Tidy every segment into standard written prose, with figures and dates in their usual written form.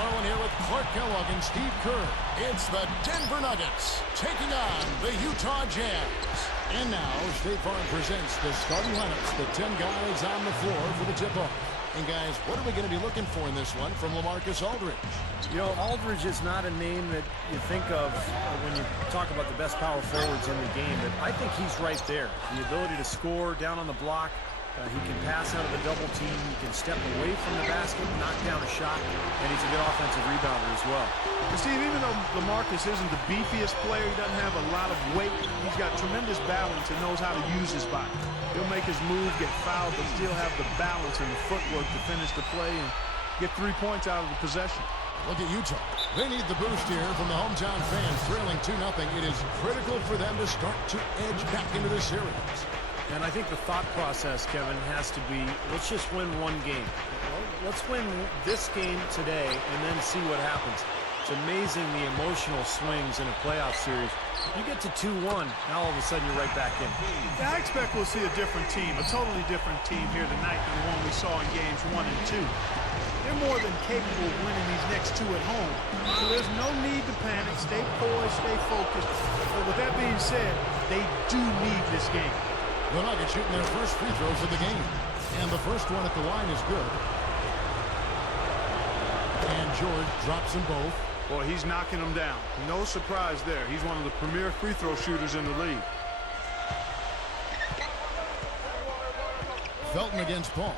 Carlin here with Clark Kellogg and Steve Kerr. It's the Denver Nuggets taking on the Utah Jazz. And now, State Farm presents the starting lineups, the 10 guys on the floor for the tip-off. And guys, what are we going to be looking for in this one from LaMarcus Aldridge? You know, Aldridge is not a name that you think of when you talk about the best power forwards in the game, but I think he's right there. The ability to score down on the block. He can pass out of the double team. He can step away from the basket, knock down a shot, and he's a good offensive rebounder as well. And Steve, even though LaMarcus isn't the beefiest player, he doesn't have a lot of weight, he's got tremendous balance and knows how to use his body. He'll make his move, get fouled, but still have the balance and the footwork to finish the play and get 3 points out of the possession. Look at Utah. They need the boost here from the hometown fans, trailing 2-0. It is critical for them to start to edge back into the series. And I think the thought process, Kevin, has to be, let's just win one game. Let's win this game today and then see what happens. It's amazing the emotional swings in a playoff series. You get to 2-1, now all of a sudden you're right back in. Yeah, I expect we'll see a different team, a totally different team here tonight than the one we saw in games 1 and 2. They're more than capable of winning these next 2 at home. So there's no need to panic. Stay poised, stay focused. But with that being said, they do need this game. The Nuggets shooting their first free throws of the game. And the first one at the line is good. And George drops them both. Boy, he's knocking them down. No surprise there. He's one of the premier free throw shooters in the league. Felton against Paul.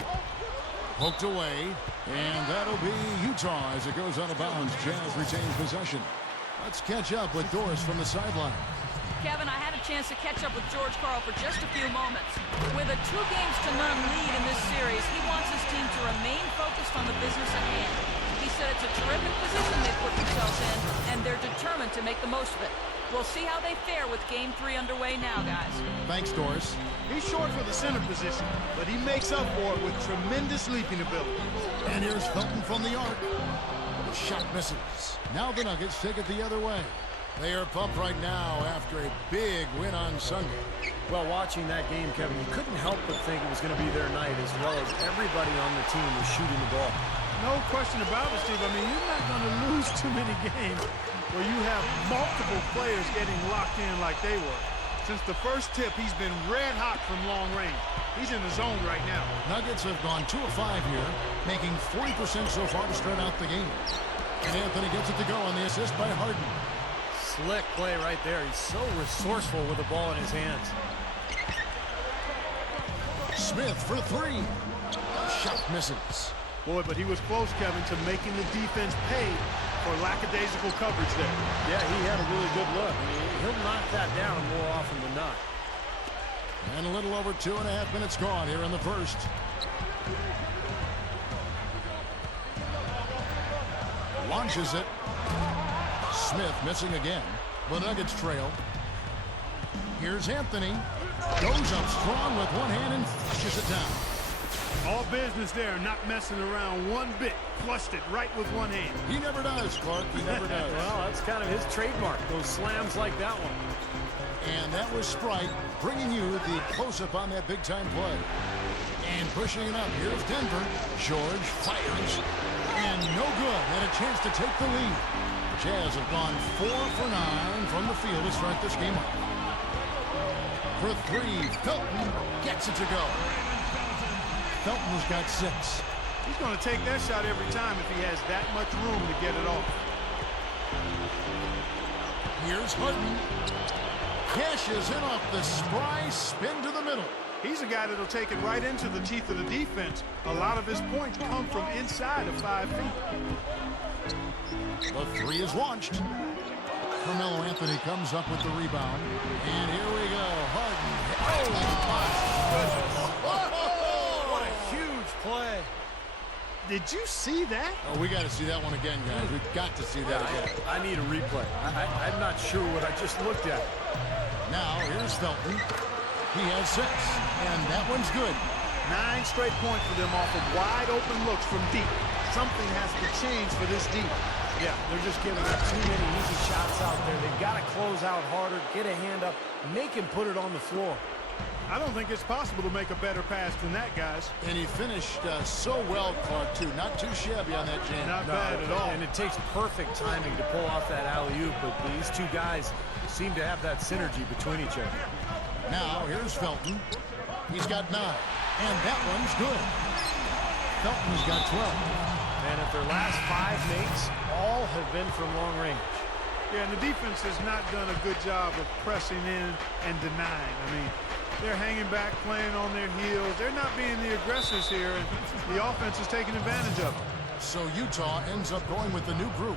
Poked away. And that'll be Utah as it goes out of bounds. Jazz retains possession. Let's catch up with Doris from the sideline. Kevin, I had a chance to catch up with George Karl for just a few moments. With a 2-0 lead in this series, he wants his team to remain focused on the business at hand. He said it's a terrific position they put themselves in, and they're determined to make the most of it. We'll see how they fare with Game 3 underway now, guys. Thanks, Doris. He's short for the center position, but he makes up for it with tremendous leaping ability. And here's Felton from the arc. Shot misses. Now the Nuggets take it the other way. They are pumped right now after a big win on Sunday. Well, watching that game, Kevin, you couldn't help but think it was going to be their night, as well as everybody on the team was shooting the ball. No question about it, Steve. I mean, you're not going to lose too many games where you have multiple players getting locked in like they were. Since the first tip, he's been red hot from long range. He's in the zone right now. Nuggets have gone 2 of 5 here, making 40% so far to start out the game. And Anthony gets it to go on the assist by Harden. Slick play right there. He's so resourceful with the ball in his hands. Smith for 3. Shot misses. Boy, but he was close, Kevin, to making the defense pay for lackadaisical coverage there. Yeah, he had a really good look. I mean, he'll knock that down more often than not. And a little over 2.5 minutes gone here in the first. Launches it. Smith missing again. The Nuggets trail. Here's Anthony. Goes up strong with one hand and flushes it down. All business there, not messing around one bit. Flushed it right with one hand. He never does, Clark. He never does. Well, that's kind of his trademark, those slams like that one. And that was Sprite bringing you the close-up on that big-time play. And pushing it up. Here's Denver. George fires. And no good. Had a chance to take the lead. Jazz have gone 4 for 9 from the field to start this game off. For 3, Felton gets it to go. Felton's got 6. He's going to take that shot every time if he has that much room to get it off. Here's Harden. Cashes in off the spry spin to the middle. He's a guy that'll take it right into the teeth of the defense. A lot of his points come from inside of 5 feet. The 3 is launched. Carmelo Anthony comes up with the rebound. And here we go. Harden. Oh, my goodness. What a huge play. Did you see that? Oh, we got to see that one again, guys. We've got to see that again. I need a replay. I'm not sure what I just looked at. Now, here's Felton. He has 6. And that one's good. 9 straight points for them off of wide open looks from deep. Something has to change for this deep. Yeah, they're just giving up too many easy shots out there. They've got to close out harder, get a hand up, make him put it on the floor. I don't think it's possible to make a better pass than that, guys. And he finished so well, Clark, too. Not too shabby on that jam. Not bad at all. And it takes perfect timing to pull off that alley-oop, but these two guys seem to have that synergy between each other. Now, here's Felton. He's got 9. And that one's good. Felton's got 12. And if their last 5 makes, all have been from long range. Yeah, and the defense has not done a good job of pressing in and denying. I mean, they're hanging back, playing on their heels. They're not being the aggressors here, and the offense is taking advantage of it. So Utah ends up going with the new group.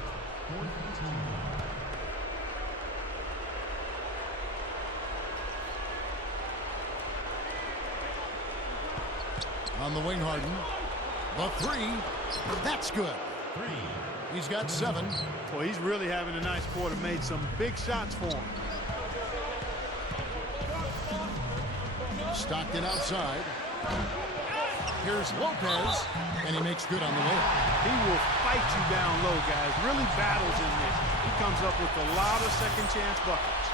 On the wing, Harden. The 3. That's good. He's got 7. Well, he's really having a nice quarter. Made some big shots for him. Stockton outside. Here's Lopez, and he makes good on the layup. He will fight you down low, guys. Really battles in this. He comes up with a lot of second-chance buckets.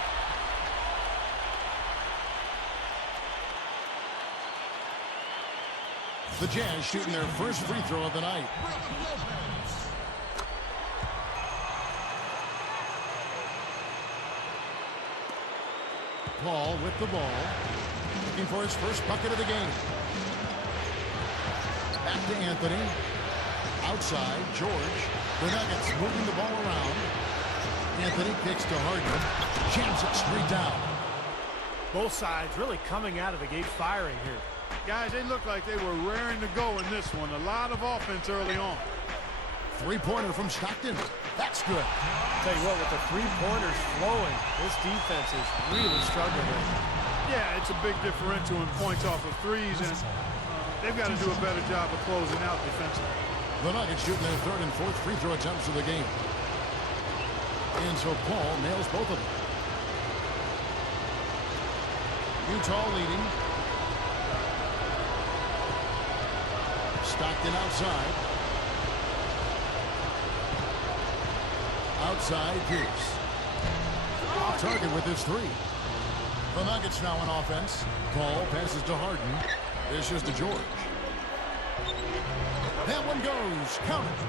The Jazz shooting their first free throw of the night. Paul with the ball. Looking for his first bucket of the game. Back to Anthony. Outside, George. The Nuggets moving the ball around. Anthony kicks to Harden. Jams it straight down. Both sides really coming out of the gate firing here. Guys, they look like they were raring to go in this one. A lot of offense early on. Three-pointer from Stockton. That's good. Tell you what, with the three-pointers flowing, this defense is really struggling with it. Yeah, it's a big differential in points off of threes, and they've got to do a better job of closing out defensively. The Nuggets shooting their third and fourth free throw attempts of the game. And so Paul nails both of them. Utah leading. Stockton outside. Outside, Pierce. Off target with his 3. The Nuggets now on offense. Paul passes to Harden. Dishes to George. That one goes. Count it.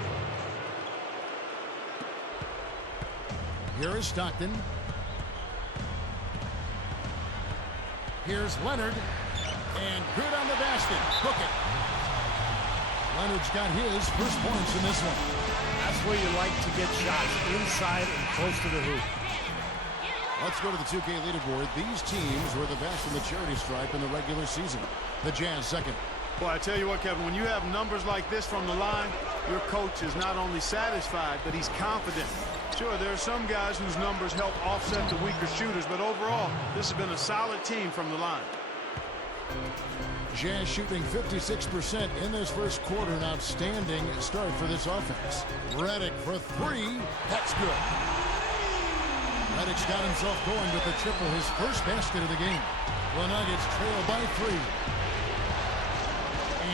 Here is Stockton. Here's Leonard. And good on the basket. Hook it. Leonard's got his first points in this one. That's where you like to get shots, inside and close to the hoop. Let's go to the 2K leaderboard. These teams were the best in the charity stripe in the regular season. The Jazz second. Well, I tell you what, Kevin, when you have numbers like this from the line, your coach is not only satisfied, but he's confident. Sure, there are some guys whose numbers help offset the weaker shooters, but overall, this has been a solid team from the line. Jazz shooting 56% in this first quarter. An outstanding start for this offense. Redick for 3. That's good. Redick's got himself going with the triple, his first basket of the game. The Nuggets trail by 3.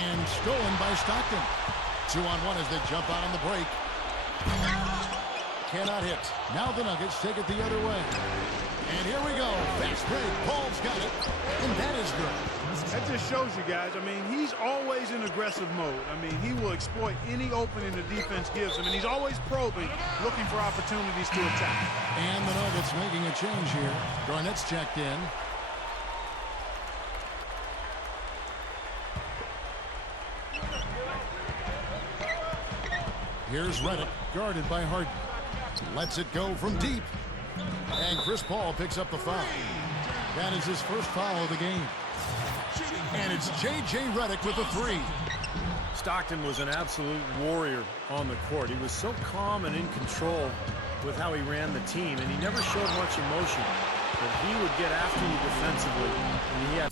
And stolen by Stockton. 2-on-1 as they jump out on the break. Cannot hit. Now the Nuggets take it the other way. And here we go. Fast break. Paul's got it. And that is good. That just shows you guys, I mean, he's always in aggressive mode. I mean, he will exploit any opening the defense gives him, and he's always probing, looking for opportunities to attack. And the Nuggets making a change here. Garnett's checked in. Here's Redick, guarded by Harden. Lets it go from deep. And Chris Paul picks up the foul. That is his first foul of the game. And it's J.J. Redick with the 3. Stockton was an absolute warrior on the court. He was so calm and in control with how he ran the team, and he never showed much emotion. But he would get after you defensively, and he had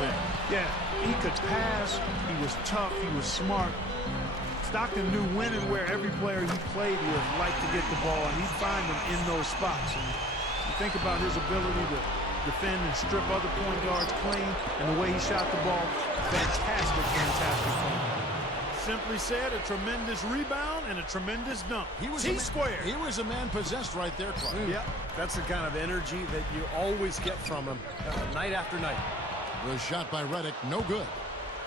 win. Yeah, he could pass. He was tough. He was smart. Stockton knew when and where every player he played with liked to get the ball, and he'd find them in those spots. And you think about his ability to defend and strip other point guards clean, and the way he shot the ball, fantastic, fantastic point. Simply said, a tremendous rebound and a tremendous dunk. T-squared. He was a man possessed right there, Clark. Yeah, that's the kind of energy that you always get from him night after night. The shot by Redick, no good.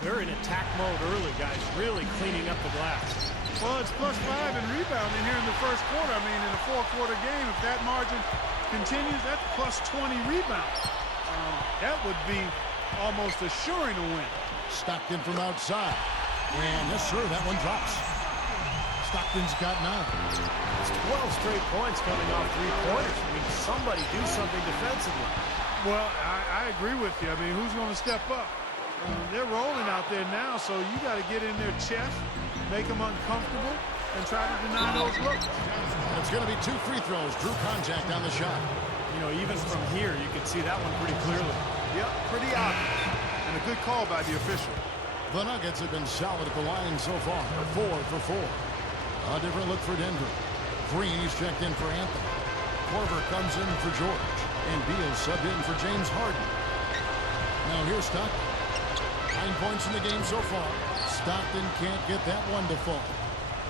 They're in attack mode early, guys, really cleaning up the glass. Well, it's +5 in rebounding here in the first quarter. I mean, in a four-quarter game, if that margin continues, that's +20 rebounds. That would be almost assuring a win. Stockton from outside. And yes, sir, that one drops. Stockton's got 9. It's 12 straight points coming off three-pointers. I mean, somebody do something defensively. Well, I agree with you. I mean, who's going to step up? They're rolling out there now, so you got to get in their chest, make them uncomfortable, and try to deny those looks. And it's going to be 2 free throws. Drew contact on the shot. You know, even from here, you can see that one pretty clearly. Yep, pretty obvious. And a good call by the official. The Nuggets have been solid at the line so far. 4 for 4. A different look for Denver. Green is checked in for Anthony. Korver comes in for George. And Beal subbed in for James Harden. Now here's Stockton. 9 points in the game so far. Stockton can't get that one to fall.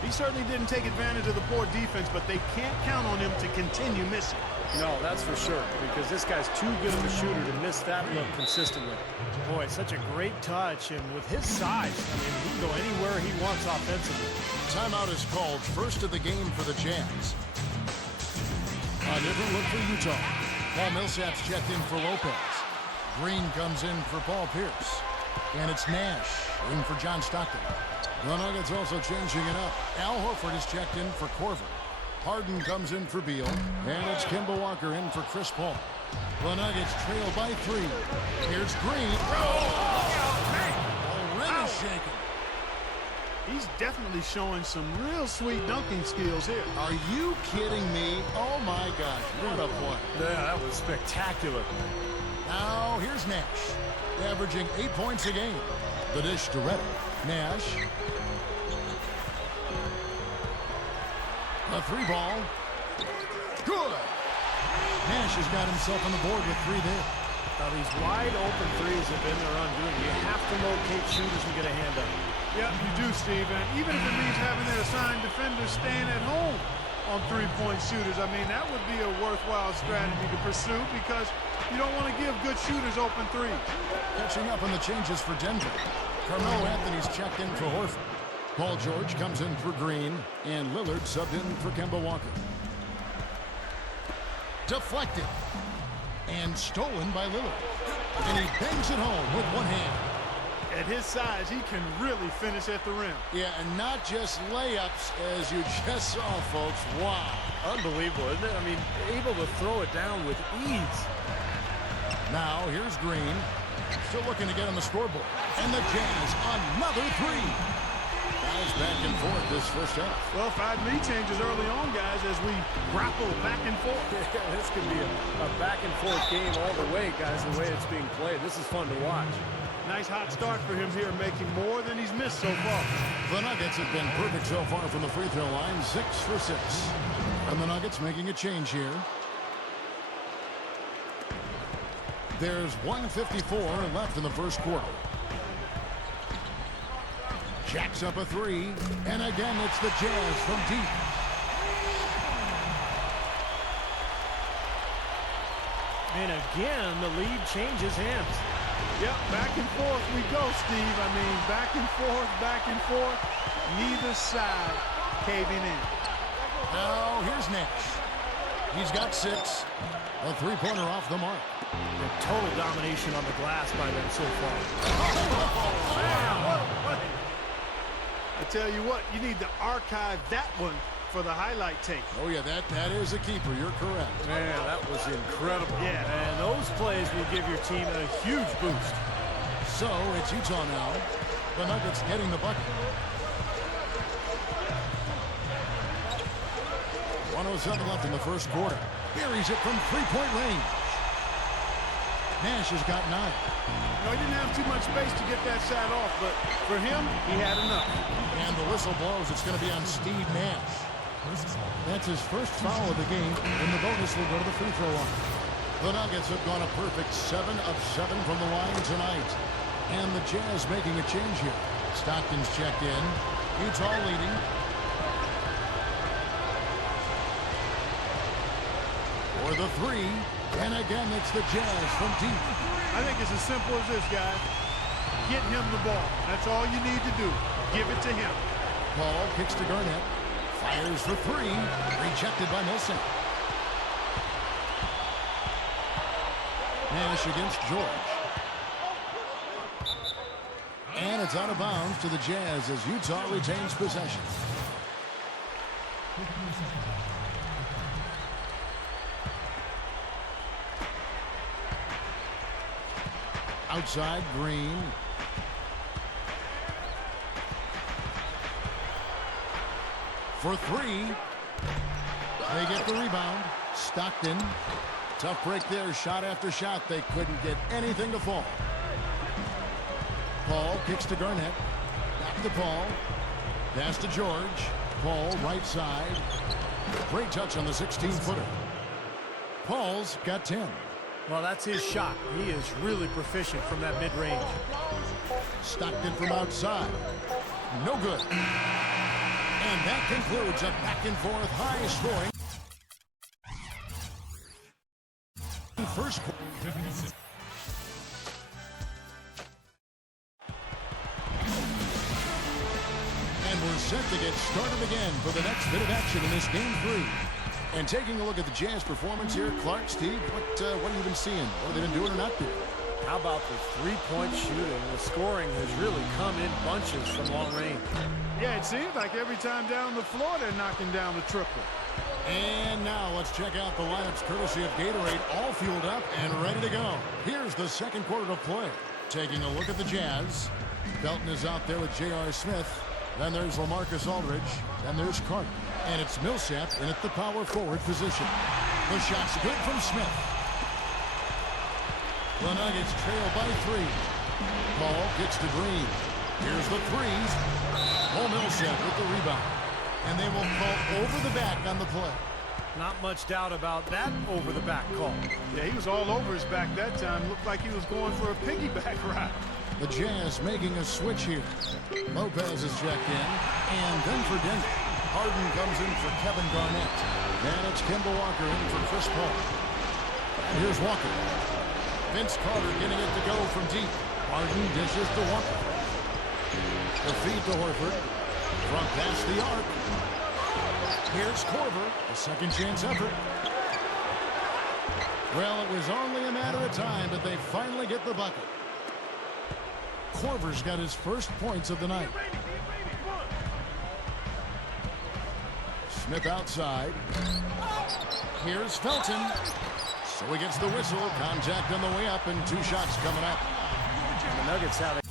He certainly didn't take advantage of the poor defense, but they can't count on him to continue missing. No, that's for sure, because this guy's too good of a shooter to miss that look consistently. Boy, such a great touch, and with his size, I mean, he can go anywhere he wants offensively. Timeout is called, first of the game for the Jazz. A different look for Utah. Paul Millsap's checked in for Lopez. Green comes in for Paul Pierce. And it's Nash in for John Stockton. The Nuggets also changing it up. Al Horford is checked in for Korver. Harden comes in for Beal. And it's Kemba Walker in for Chris Paul. The Nuggets trail by 3. Here's Green. Oh, rim is shaking. He's definitely showing some real sweet dunking skills here. Are you kidding me? Oh, my gosh. What a play. Yeah, that was spectacular. Now, here's Nash, averaging 8 points a game. The dish to Redick. Nash. A 3-ball. Good. Nash has got himself on the board with 3 there. Now, these wide open threes have been their undoing. You have to locate shooters and get a hand up. Yeah, you do, Steve. And even if it means having their assigned defenders staying at home on 3-point shooters, I mean, that would be a worthwhile strategy to pursue because you don't want to give good shooters open threes. Catching up on the changes for Denver. Carmelo Anthony's checked in for Horford. Paul George comes in for Green, and Lillard subbed in for Kemba Walker. Deflected. And stolen by Lillard. And he bangs it home with one hand. At his size, he can really finish at the rim. Yeah, and not just layups, as you just saw, folks. Wow. Unbelievable, isn't it? I mean, able to throw it down with ease. Now, here's Green. Still looking to get on the scoreboard. And the Jazz, another 3. Guys back and forth this first half. Well, 5 lead changes early on, guys, as we grapple back and forth. Yeah, this could be a back-and-forth game all the way, guys, the way it's being played. This is fun to watch. Nice hot start for him here, making more than he's missed so far. The Nuggets have been perfect so far from the free throw line, 6 for 6. And the Nuggets making a change here. There's 1:54 left in the first quarter. Jacks up a 3, and again it's the Jazz from deep. And again, the lead changes hands. Yep, back and forth we go, Steve. I mean, back and forth, neither side caving in. Now, here's Nash. He's got 6. A 3-pointer off the mark. The total domination on the glass by them so far. I tell you what, you need to archive that one for the highlight tape. Oh, yeah, that is a keeper. You're correct. Man, that was incredible. Yeah. And those plays will give your team a huge boost. So, it's Utah now. The Nuggets getting the bucket. 1:07 left in the first quarter. Buries it from 3-point range. Nash has got 9. No, he didn't have too much space to get that shot off, but for him, he had enough. And the whistle blows. It's going to be on Steve Nash. That's his first foul of the game, and the bonus will go to the free throw line. The Nuggets have gone a perfect 7 of 7 from the line tonight. And the Jazz making a change here. Stockton's checked in. Utah leading. For the 3. And again, it's the Jazz from deep. I think it's as simple as this, guys. Get him the ball. That's all you need to do. Give it to him. Paul kicks to Garnett. Fires for 3. Rejected by Millsap. Nash against George. And it's out of bounds to the Jazz as Utah retains possession. Outside, Green. For 3. They get the rebound. Stockton. Tough break there. Shot after shot. They couldn't get anything to fall. Paul kicks to Garnett. Back to Paul. Pass to George. Paul right side. Great touch on the 16-footer. Paul's got 10. Well, that's his shot. He is really proficient from that mid-range. Stockton from outside. No good. And that concludes a back-and-forth high-scoring first quarter. And we're set to get started again for the next bit of action in this game 3. And taking a look at the Jazz performance here, Clark, Steve, what have you been seeing? What have they been doing or not doing? How about the three-point shooting? The scoring has really come in bunches from long range. Yeah, it seems like every time down the floor, they're knocking down the triple. And now let's check out the lineups courtesy of Gatorade, all fueled up and ready to go. Here's the second quarter of play. Taking a look at the Jazz. Belton is out there with J.R. Smith. Then there's LaMarcus Aldridge. Then there's Carter. And it's Millsap in at the power forward position. The shot's good from Smith. The Nuggets trail by 3. Paul gets to Green. Here's the threes. Paul Millsap with the rebound. And they will call over the back on the play. Not much doubt about that over-the-back call. Yeah, he was all over his back that time. Looked like he was going for a piggyback ride. The Jazz making a switch here. Lopez is checked in. And then for Denver, Harden comes in for Kevin Garnett. And it's Kemba Walker in for Chris Paul. And here's Walker. Vince Carter getting it to go from deep. Harden dishes to Walker. The feed to Horford. Front past the arc. Here's Korver, a second chance effort. Well, it was only a matter of time, but they finally get the bucket. Korver's got his first points of the night. Smith outside. Here's Felton. So he gets the whistle. Contact on the way up and 2 shots coming up. And the Nuggets have it.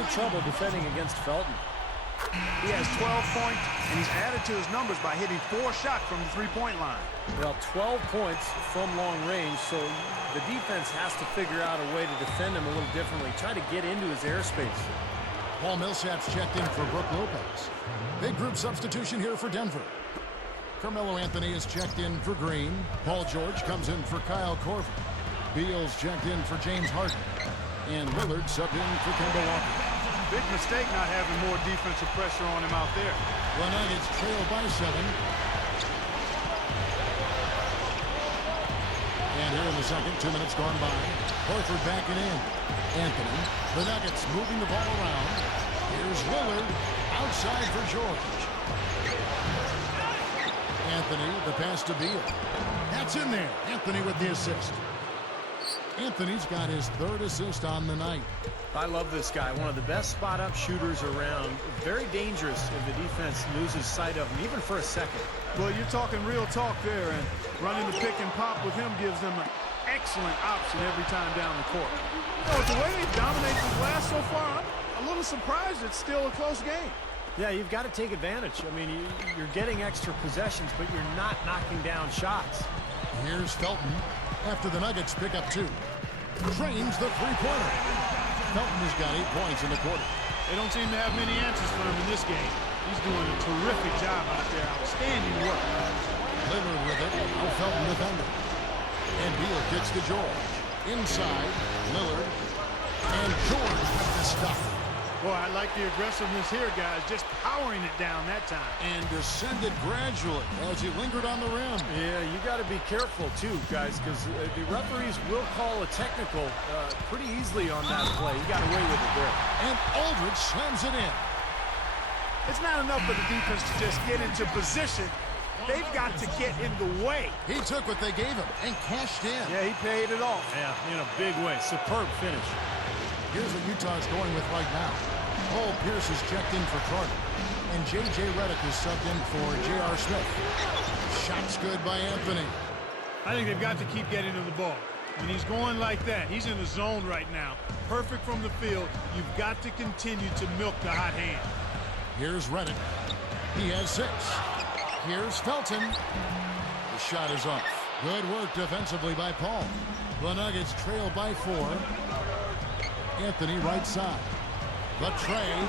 of trouble defending against Felton. He has 12 points, and he's added to his numbers by hitting 4 shots from the three-point line. Well, 12 points from long range, so the defense has to figure out a way to defend him a little differently, try to get into his airspace. Paul Millsap's checked in for Brook Lopez. Big group substitution here for Denver. Carmelo Anthony is checked in for Green. Paul George comes in for Kyle Korver. Beal's checked in for James Harden. And Lillard subbed in for Kemba Walker. Big mistake not having more defensive pressure on him out there. The Nuggets trail by 7. And here in the second, 2 minutes gone by. Horford backing in. Anthony. The Nuggets moving the ball around. Here's Lillard. Outside for George. Anthony, the pass to Beal. That's in there. Anthony with the assist. Anthony's got his 3rd assist on the night. I love this guy. One of the best spot-up shooters around. Very dangerous if the defense loses sight of him, even for a second. Well, you're talking real talk there, and running the pick and pop with him gives them an excellent option every time down the court. You know, with the way they've dominated the glass so far, I'm a little surprised it's still a close game. Yeah, you've got to take advantage. I mean, you're getting extra possessions, but you're not knocking down shots. Here's Felton after the Nuggets pick up 2. Drains the three-pointer. Felton has got 8 points in the quarter. They don't seem to have many answers for him in this game. He's doing a terrific job out there. Outstanding work. Lillard with it. No Felton defender. And Beal gets to George. Inside, Lillard. And George with the stuff. Boy, I like the aggressiveness here, guys. Just powering it down that time. And descended gradually as he lingered on the rim. Yeah, you got to be careful, too, guys, because the referees will call a technical pretty easily on that play. He got away with it there. And Aldridge slams it in. It's not enough for the defense to just get into position. They've got to get in the way. He took what they gave him and cashed in. Yeah, he paid it off. Yeah, in a big way. Superb finish. Here's what Utah's going with right now. Paul Pierce is checked in for Carter. And J.J. Redick is subbed in for J.R. Smith. Shots good by Anthony. I think they've got to keep getting him the ball. When he's going like that, he's in the zone right now. Perfect from the field. You've got to continue to milk the hot hand. Here's Redick. He has 6. Here's Felton. The shot is off. Good work defensively by Paul. The Nuggets trail by 4. Anthony right side. The trade.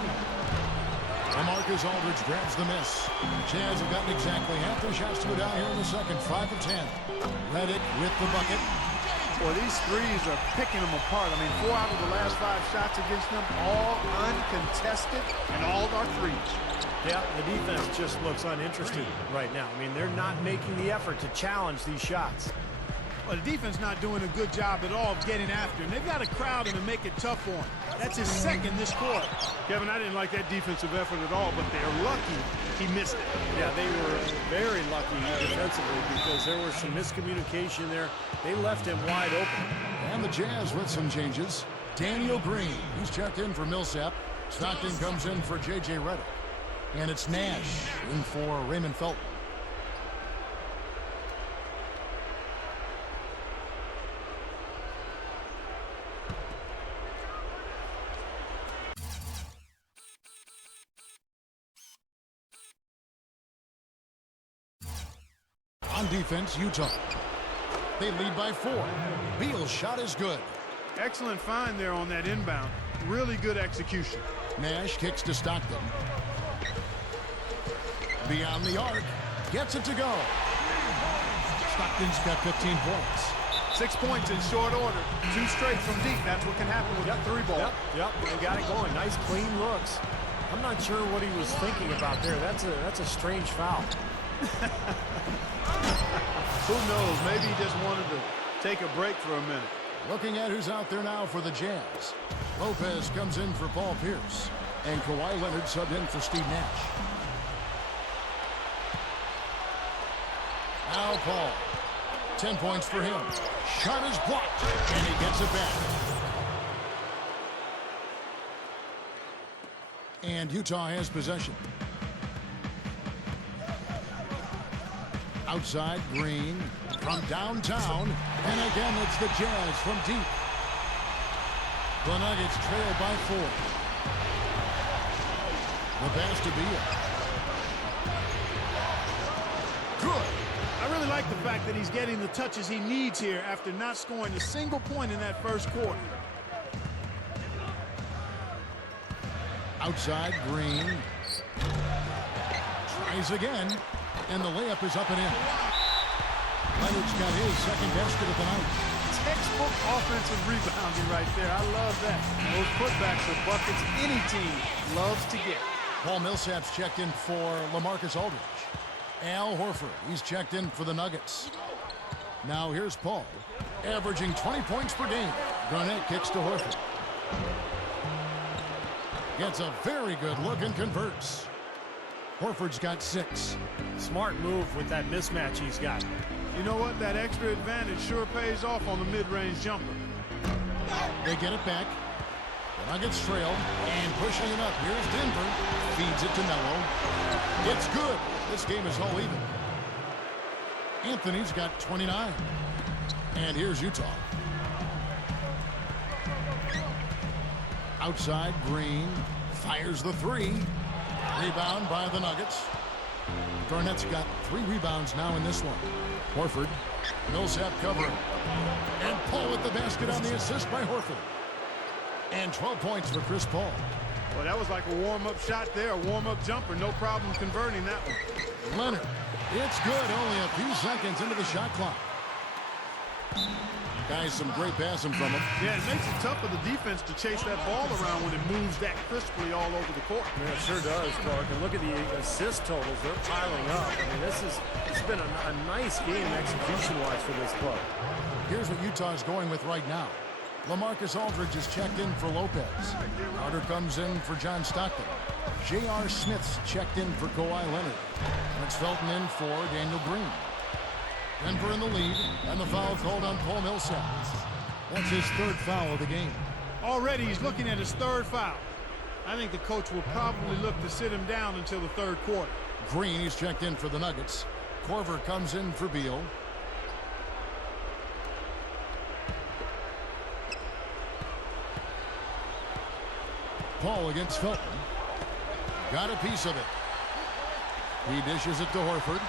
LaMarcus Aldridge grabs the miss. Jazz have gotten exactly half their shots to go down here in the second. 5 of 10. Redick with the bucket. Boy, these threes are picking them apart. I mean, 4 out of the last 5 shots against them, all uncontested, and all are threes. Yeah, the defense just looks uninterested right now. I mean, they're not making the effort to challenge these shots. Well, the defense not doing a good job at all of getting after him. They've got to crowd him and make it tough for him. That's his 2nd this quarter. Kevin, I didn't like that defensive effort at all, but they're lucky he missed it. Yeah, they were very lucky defensively because there was some miscommunication there. They left him wide open. And the Jazz with some changes. Daniel Green, he's checked in for Millsap. Stockton comes in for J.J. Redick. And it's Nash in for Raymond Felton. On defense, Utah. They lead by 4. Beal's shot is good. Excellent find there on that inbound. Really good execution. Nash kicks to Stockton. Beyond the arc. Gets it to go. Stockton's got 15 points. 6 points in short order. 2 straight from deep. That's what can happen with that 3-ball. Yep, they got it going. Nice, clean looks. I'm not sure what he was thinking about there. That's a strange foul. Who knows? Maybe he just wanted to take a break for a minute. Looking at who's out there now for the Jazz. Lopez comes in for Paul Pierce. And Kawhi Leonard subbed in for Steve Nash. Now Paul. 10 points for him. Shot is blocked. And he gets it back. And Utah has possession. Outside, Green from downtown. And again, it's the Jazz from deep. The Nuggets trail by 4. The pass to Beal. Good. I really like the fact that he's getting the touches he needs here after not scoring a single point in that first quarter. Outside, Green. Tries again, and the layup is up and in. Leonard's got his second basket of the night. Textbook offensive rebounding right there. I love that. Those putbacks are buckets any team loves to get. Paul Millsap's checked in for LaMarcus Aldridge. Al Horford, he's checked in for the Nuggets. Now here's Paul, averaging 20 points per game. Garnett kicks to Horford. Gets a very good look and converts. Horford's got 6. Smart move with that mismatch he's got. You know what? That extra advantage sure pays off on the mid-range jumper. They get it back. The Nuggets trail, and pushing it up. Here's Denver. Feeds it to Melo. It's good. This game is all even. Anthony's got 29. And here's Utah. Outside, Green fires the 3. Rebound by the Nuggets. Garnett's got 3 rebounds now in this one. Horford. Millsap covering. And Paul with the basket on the assist by Horford. And 12 points for Chris Paul. Well, that was like a warm-up shot there, a warm-up jumper. No problem converting that one. Leonard. It's good. Only a few seconds into the shot clock. Guys, some great passing from him. Yeah, it makes it tough for the defense to chase that ball around when it moves that crisply all over the court. Yeah, it sure does, Clark. And look at the assist totals. They're piling up. I mean, it's been a nice game execution-wise for this club. Here's what Utah's going with right now. LaMarcus Aldridge is checked in for Lopez. Carter comes in for John Stockton. J.R. Smith's checked in for Kawhi Leonard. Alex Felton in for Daniel Green. Denver in the lead, and the foul called on Paul Millsap. That's his 3rd foul of the game. Already he's looking at his 3rd foul. I think the coach will probably look to sit him down until the 3rd quarter. Green, he's checked in for the Nuggets. Korver comes in for Beal. Paul against Felton. Got a piece of it. He dishes it to Horford.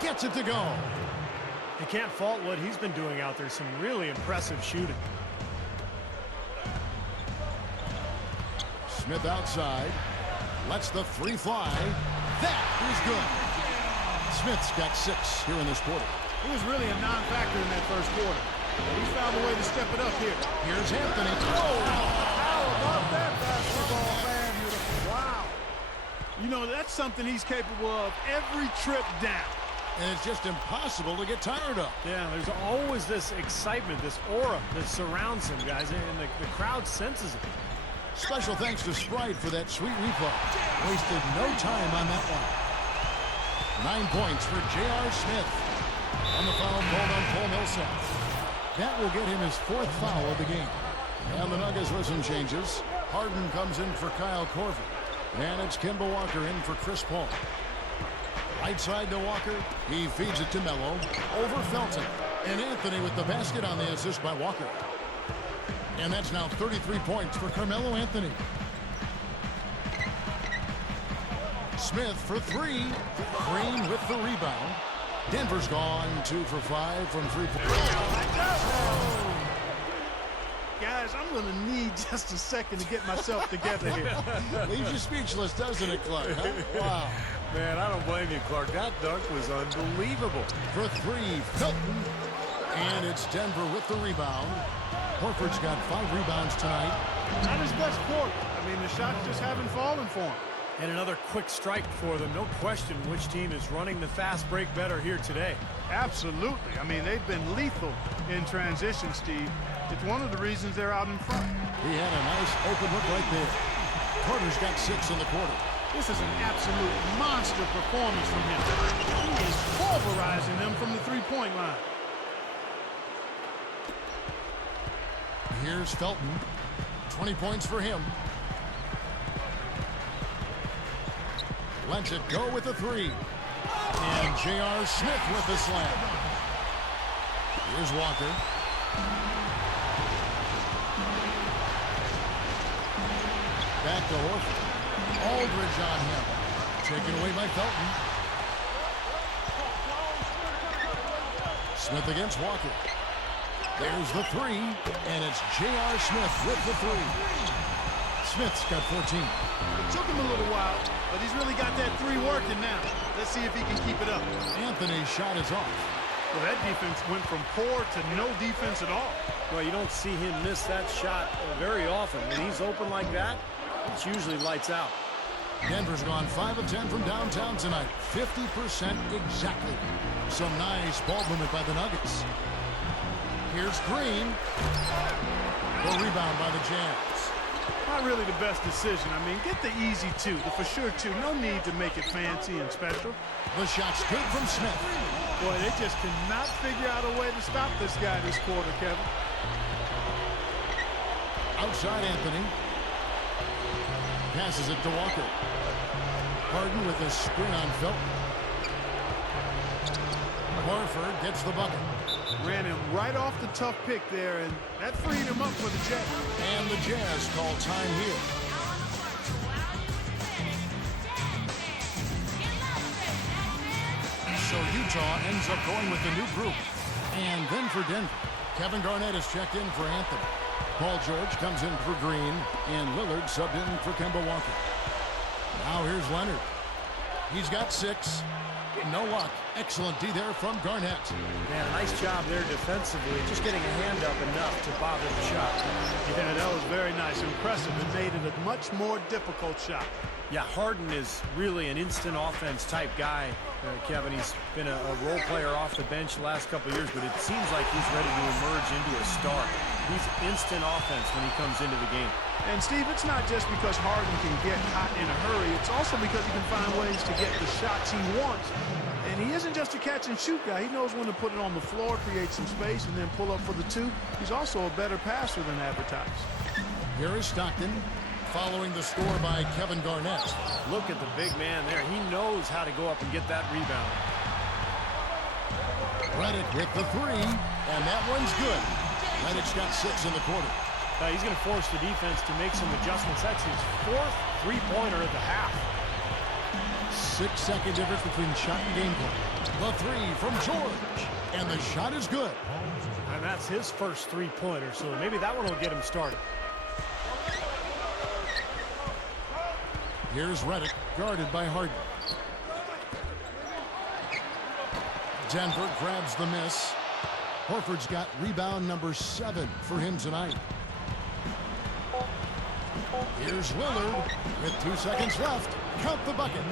Gets it to go. You can't fault what he's been doing out there. Some really impressive shooting. Smith outside. Lets the 3 fly. That is good. Smith's got 6 here in this quarter. He was really a non-factor in that first quarter. He's found a way to step it up here. Here's Anthony. Oh, how about that basketball, man? Wow. You know, that's something he's capable of every trip down. And it's just impossible to get tired of. Yeah, there's always this excitement, this aura that surrounds him, guys, and the crowd senses it. Special thanks to Sprite for that sweet replay. Wasted no time on that one. 9 points for J.R. Smith. On the foul called on Paul Millsap. That will get him his 4th foul of the game. And the Nuggets with some changes. Harden comes in for Kyle Korver. And it's Kemba Walker in for Chris Paul. Right side to Walker. He feeds it to Melo. Over Felton. And Anthony with the basket on the assist by Walker. And that's now 33 points for Carmelo Anthony. Smith for 3. Green with the rebound. Denver's gone 2 for 5 from 3-point. Guys, I'm going to need just a second to get myself together here. Leaves you speechless, doesn't it, Clark? Huh? Wow. Man, I don't blame you, Clark. That dunk was unbelievable. For 3, Felton. And it's Denver with the rebound. Horford's got 5 rebounds tonight. Not his best quarter. I mean, the shots just haven't fallen for him. And another quick strike for them. No question which team is running the fast break better here today. Absolutely. I mean, they've been lethal in transition, Steve. It's one of the reasons they're out in front. He had a nice open look right there. Carter's got 6 in the quarter. This is an absolute monster performance from him. He is pulverizing them from the 3-point line. Here's Felton. 20 points for him. Lets it go with the 3. And J.R. Smith with the slam. Here's Walker. Back to Horford. Aldridge on him. Taken away by Felton. Smith against Walker. There's the three, and it's J.R. Smith with the three. Smith's got 14. It took him a little while, but he's really got that three working now. Let's see if he can keep it up. Anthony's shot is off. Well, that defense went from poor to no defense at all. Well, you don't see him miss that shot very often. When he's open like that, it's usually lights out. Denver's gone 5 of 10 from downtown tonight. 50% exactly. Some nice ball movement by the Nuggets. Here's Green. The rebound by the Jazz. Not really the best decision. I mean, get the easy two, the for sure two. No need to make it fancy and special. The shot's good from Smith. Boy, they just cannot figure out a way to stop this guy this quarter, Kevin. Outside Anthony. Passes it to Walker. Harden with a screen on Felton. Horford gets the bucket. Ran him right off the tough pick there, and that freed him up for the Jazz. And the Jazz call time here. So Utah ends up going with the new group. And then for Denver, Kevin Garnett is checked in for Anthony. Paul George comes in for Green, and Lillard subbed in for Kemba Walker. Now here's Leonard. He's got 6. No luck. Excellent D there from Garnett. Man, a nice job there defensively, just getting a hand up enough to bother the shot. Yeah, that was very nice. Impressive. It made it a much more difficult shot. Yeah, Harden is really an instant offense type guy, Kevin. He's been a role player off the bench the last couple of years, but it seems like he's ready to emerge into a star. He's instant offense when he comes into the game. And, Steve, it's not just because Harden can get hot in a hurry. It's also because he can find ways to get the shots he wants. And he isn't just a catch-and-shoot guy. He knows when to put it on the floor, create some space, and then pull up for the two. He's also a better passer than advertised. Here is Stockton, following the score by Kevin Garnett. Look at the big man there. He knows how to go up and get that rebound. Redick with the three, and that one's good. Redick's got 6 in the quarter. He's going to force the defense to make some adjustments. That's his 4th three-pointer at the half. 6-second difference between shot and game play. The three from George, and the shot is good. And that's his first three-pointer, so maybe that one will get him started. Here's Redick, guarded by Harden. Denver grabs the miss. Horford's got rebound number 7 for him tonight. Here's Lillard with 2 seconds left. Count the bucket.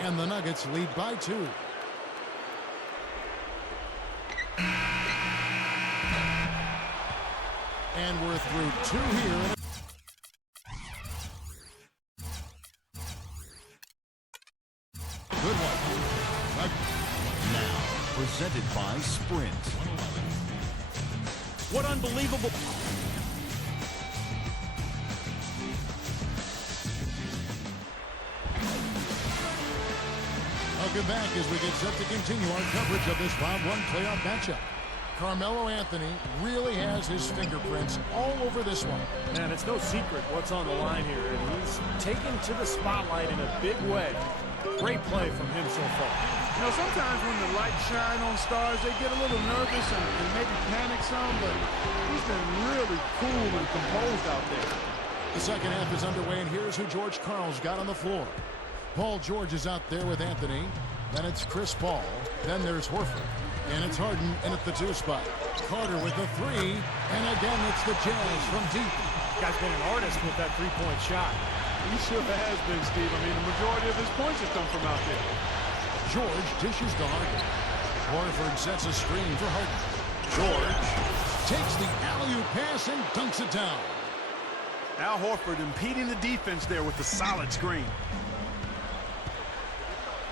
And the Nuggets lead by 2. And we're through 2 here. Good one. Now, presented by Sprint. What unbelievable... Welcome back as we get set to continue our coverage of this round 1 playoff matchup. Carmelo Anthony really has his fingerprints all over this one. Man, it's no secret what's on the line here, and he's taken to the spotlight in a big way. Great play from him so far. You know, sometimes when the lights shine on stars, they get a little nervous and maybe panic some, but he's been really cool and composed out there. The second half is underway, and here's who George Karl's got on the floor. Paul George is out there with Anthony. Then it's Chris Paul. Then there's Horford. And it's Harden in at the 2 spot. Carter with the 3. And again, it's the Jazz from deep. Guy's been an artist with that three-point shot. He sure has been, Steve. I mean, the majority of his points have come from out there. George dishes to Harden. Horford sets a screen for Harden. George takes the alley-oop pass and dunks it down. Al Horford impeding the defense there with the solid screen.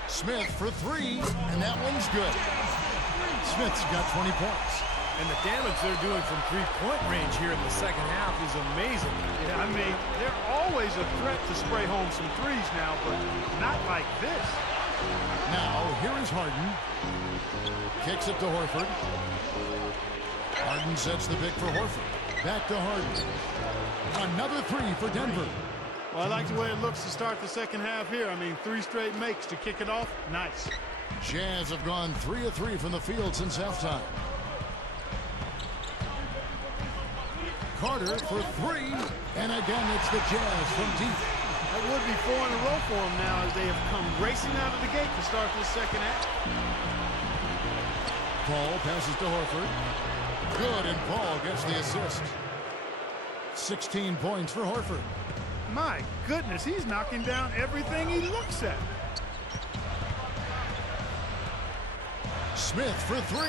Smith for 3, and that one's good. Smith's got 20 points. And the damage they're doing from three-point range here in the second half is amazing. Yeah, I mean, they're always a threat to spray home some threes now, but not like this. Now, here is Harden. Kicks it to Horford. Harden sets the pick for Horford. Back to Harden. Another 3 for Denver. Well, I like the way it looks to start the second half here. I mean, 3 straight makes to kick it off. Nice. Jazz have gone 3 of 3 from the field since halftime. Carter for 3, and again it's the Jazz from deep. That would be 4 in a row for them now as they have come racing out of the gate to start this second half. Paul passes to Horford. Good, and Paul gets the assist. 16 points for Horford. My goodness, he's knocking down everything he looks at. Smith for 3.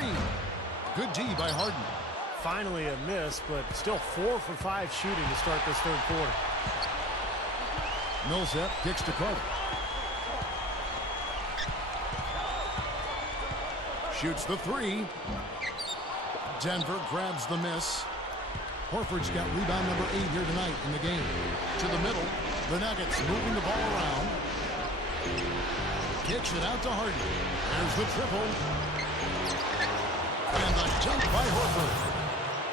Good D by Harden. Finally a miss, but still 4 for 5 shooting to start this third quarter. Millsap kicks to Carter. Shoots the 3. Denver grabs the miss. Horford's got rebound number 8 here tonight in the game. To the middle. The Nuggets moving the ball around. Kicks it out to Harden. There's the triple. And the dunk by Horford.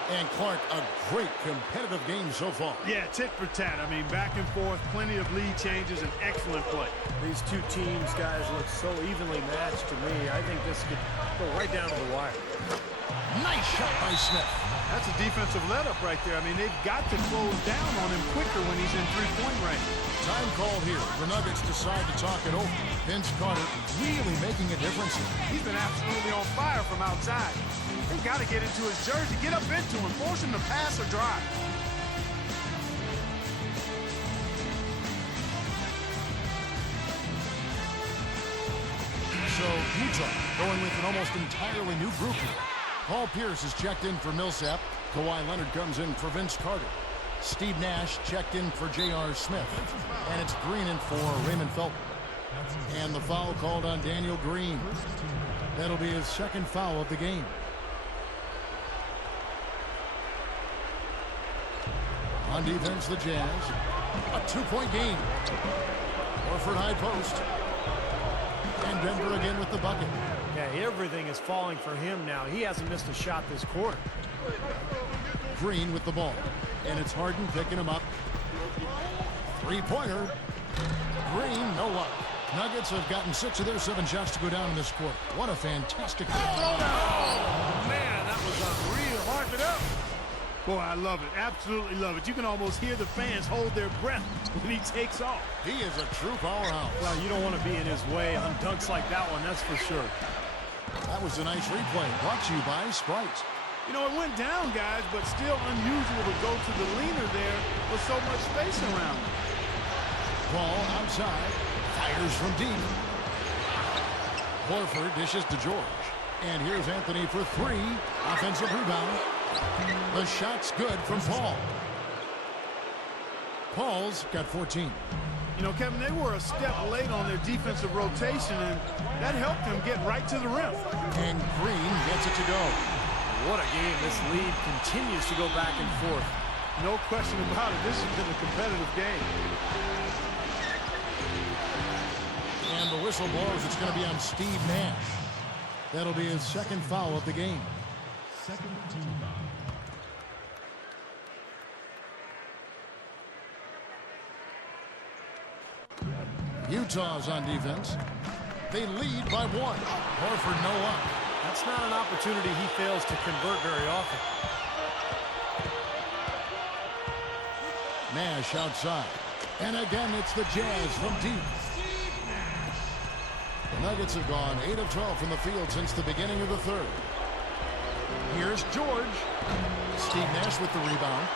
And Clark, a great competitive game so far. Yeah, tit for tat. I mean, back and forth, plenty of lead changes, and excellent play. These two teams, guys, look so evenly matched to me. I think this could go right down to the wire. Nice shot by Smith. That's a defensive let-up right there. I mean, they've got to close down on him quicker when he's in three-point range. Time called here. The Nuggets decide to talk it over. Vince Carter really making a difference here. He's been absolutely on fire from outside. They've got to get into his jersey, get up into him, force him to pass or drive. So Utah going with an almost entirely new group here. Paul Pierce is checked in for Millsap. Kawhi Leonard comes in for Vince Carter. Steve Nash checked in for J.R. Smith. And it's Green in for Raymond Felton. And the foul called on Daniel Green. That'll be his second foul of the game. On defense, the Jazz. A 2-point game. Horford high post. And Denver again with the bucket. Yeah, everything is falling for him now. He hasn't missed a shot this quarter. Green with the ball. And it's Harden picking him up. Three-pointer. Green, no luck. Nuggets have gotten 6 of their 7 shots to go down in this quarter. What a fantastic throw. Oh, man, that was unreal. Harp it up. Boy, I love it. Absolutely love it. You can almost hear the fans hold their breath when he takes off. He is a true powerhouse. Well, you don't want to be in his way on dunks like that one, that's for sure. That was a nice replay. Brought to you by Sprite. You know, it went down, guys, but still unusual to go to the leaner there with so much space around him. Ball outside. Fires from deep. Horford dishes to George. And here's Anthony for 3. Offensive rebound. The shot's good from Paul. Paul's got 14. You know, Kevin, they were a step late on their defensive rotation, and that helped them get right to the rim. And Green gets it to go. What a game. This lead continues to go back and forth. No question about it. This has been a competitive game. And the whistle blows. It's going to be on Steve Nash. That'll be his second foul of the game. Second team foul. Utah's on defense. They lead by 1. Horford no luck. That's not an opportunity he fails to convert very often. Nash outside. And again, it's the Jazz from deep. The Nuggets have gone 8 of 12 from the field since the beginning of the third. Here's George. Steve Nash with the rebound.